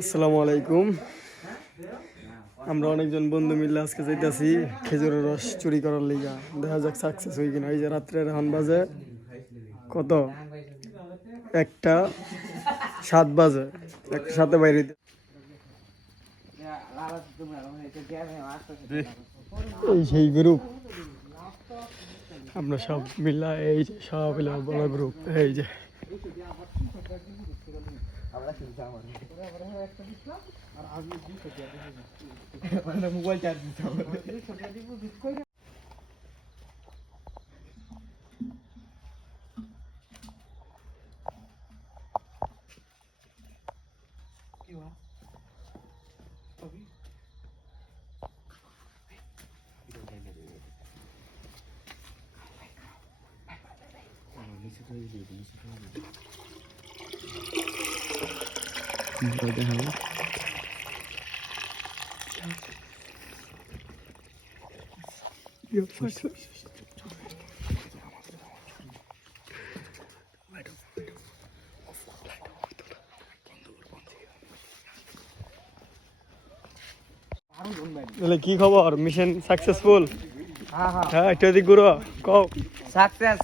আসসালামু আলাইকুম। আমরা অনেকজন বন্ধু মিলে আজকে যাইতাছি খেজুরের রস চুরি করার লিগা। দেখা যাক সাকসেস হই কিনা। এই যে রাত্রে এখন বাজে কত, 1:07 বাজে। 1:07 বাইরে এই সেই গ্রুপ, আমরা সব মিলা এই যে সব বড় গ্রুপ। এই যে মোবাইল চার্জ কি খবর? Mission successful? হ্যাঁ একটু এদিক ঘুরো, কও।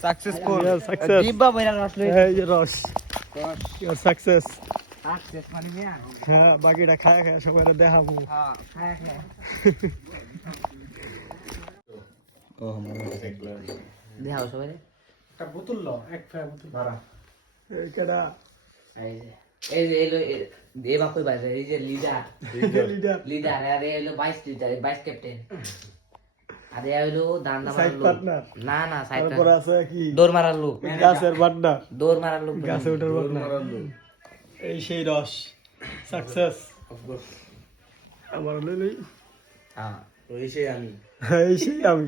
সাকসেসফুল সাকসেস দিবা ভাইরাল আসলে এই যে রস ইউর সাকসেস। সাকসেস মানে মিয়া হ্যাঁ বাকিটা খায় খায় সবাই দেখাবো। হ্যাঁ খায় খায় ও আমার দেখাও সবাই একটা বোতল লো, এক ফ্যা বোতল ভরা। এই কেডা? এই যে এই বাকই বাজে এই যে লিডার লিডার আরে হলো 22 লিডার 22 ক্যাপ্টেন। আরে হলো দান্ডা সাইড মারার লোক পার্টনার। না না সাইড তারপর আছে কি দৌড় মারার লোক গাছের বাড্ডা, দৌড় মারার লোক গাছে ওঠার বাড্ডা। এই সেই রস সাকসেস আমার লই। হ্যাঁ ওই সেই আমি এই সেই আমি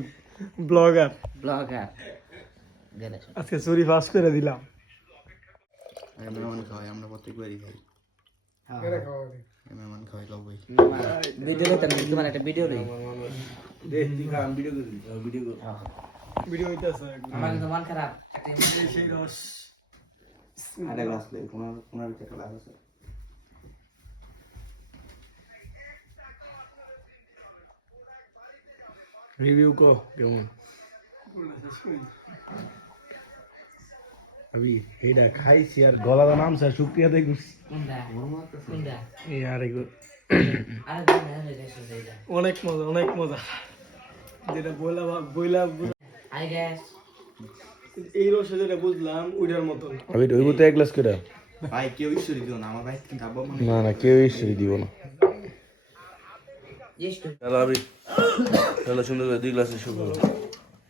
ব্লগার। ব্লগার গেলে আজকে চুরি ফাঁস করে দিলাম। মেহমান খাওয়াই, আমরা প্রত্যেকবারই খাই। হ্যাঁ মেহমান খাওয়াই লোক ভাই। ভিডিও করতে না তোমার একটা ভিডিও লই ভিডিও হইতাছে আমার কিন্তু মন খারাপ এই সেই রস। আরে গ্লাস লই, কোনার ভিতরে গ্লাস আছে। রিভিউ কো কেমন? अभी हेडा खाइছি আর গলাটা নামছে শুকরিয়া দেই গুছি কোনটা কোনটা এই আরে আরে দাঁড়া দাঁড়া অনেক মজা, অনেক মজা। যেটা বইলা আই গ্যাস এই রসে যেটা বুঝলাম ওইটার মতন। अभी ওই বুতে এক গ্লাস করে ভাই কেউ ঈশ্বরী দিও না, আমার ভাই কিন্তু আব্বা মানে না না কেউ ইসরি দিব না। ಎಷ್ಟು চলো अभी চলো সুন্দর করে দুই গ্লাসে শুরু করো।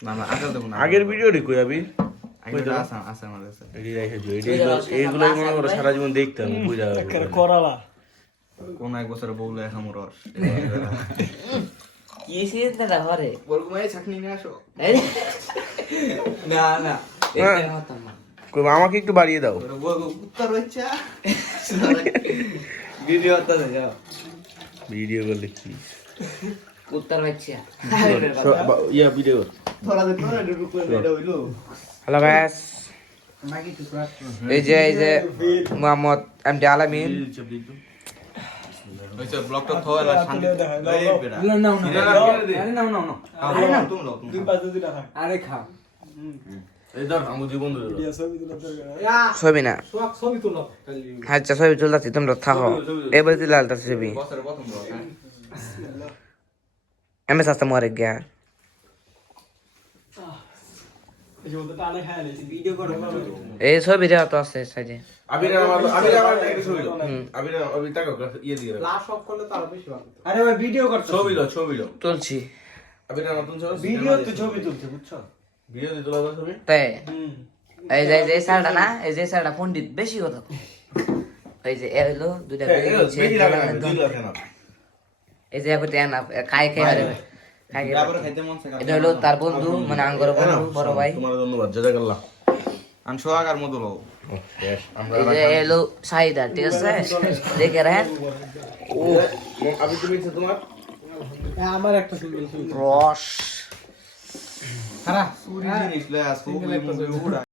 না না আগে দেব না। আগের ভিডিওটি কই আবি আগে আছে আছে আমার কাছে। এডি রাখে জো এইগুলো মনে করো সারা জীবন দেখতাম বুঝা একেবারে করালা। কোন এক বছরে বউলে খামু রস। কি সিস্টেমটা ঘরে বলবো ভাই চাকনি নিয়ে আসো। না না এটা হতাম না কই আমাকে একটু বাড়িয়ে দাও। তোর বউ উত্তর হচ্ছে ভিডিও হতা যাও ভিডিও করলে কি উত্তর বাচ্চা ইয়া ভিডিও তোরা দেখো না একটু করে এটা হইলো। হ্যালো গাইস মাগি তো ক্রাশ এই যে মোহাম্মদ এমডি আলামিন হইছে ব্লকটা থওয়ালা শান্তি এই বেটা না না আরে না না না আরে না তুমি লাও দুই পাঁচ দিন রাখা। আরে খা এই ধর আমার জীবন ধরে ভিডিও ছবি তোলার দরকার। ছবি না আচ্ছা ছবি তুলতাছি তোমরা থাকো এবার দিলে আলতাছি ছবি বছরের প্রথম ব্লক। এমএস আসতে মরে গিয়া এই যে বলতে টানে খায় নাকি ভিডিও করে এই ছবি দেওয়া তো আছে সাইডে আবির আমার একটা ছবি দাও আবির আবির তাকে ইয়ে দিয়ে লাস্ট অফ করলে তো আরো বেশি ভালো। আরে ভাই ভিডিও করছ ছবি দাও তুলছি আবির আমার তুমি ভিডিও তো ছবি তুলছে বুঝছো? ভিডিও দিয়ে তোলা ছবি তাই এই যে স্যারটা না এই যে স্যারটা পণ্ডিত বেশি কথা এই যে এ হলো দুইটা ভিডিও করছে এই যে এখন না খাই খাই আরে খাই তারপরে খাইতে মন চায়। এটা হলো তার বন্ধু মানে আঙ্গর বন্ধু বড় ভাই তোমার ধন্যবাদ জাযাকাল্লাহ। আমি সোহাগার মতো লও। আমরা এই যে এ হলো সাইদা ঠিক আছে দেখে রাখেন ও আবির তুমি তোমার আমার একটা সিঙ্গেল ছবি। রস খারাপ চুরি জিনিস লয় আসো ওই মুভি উড়া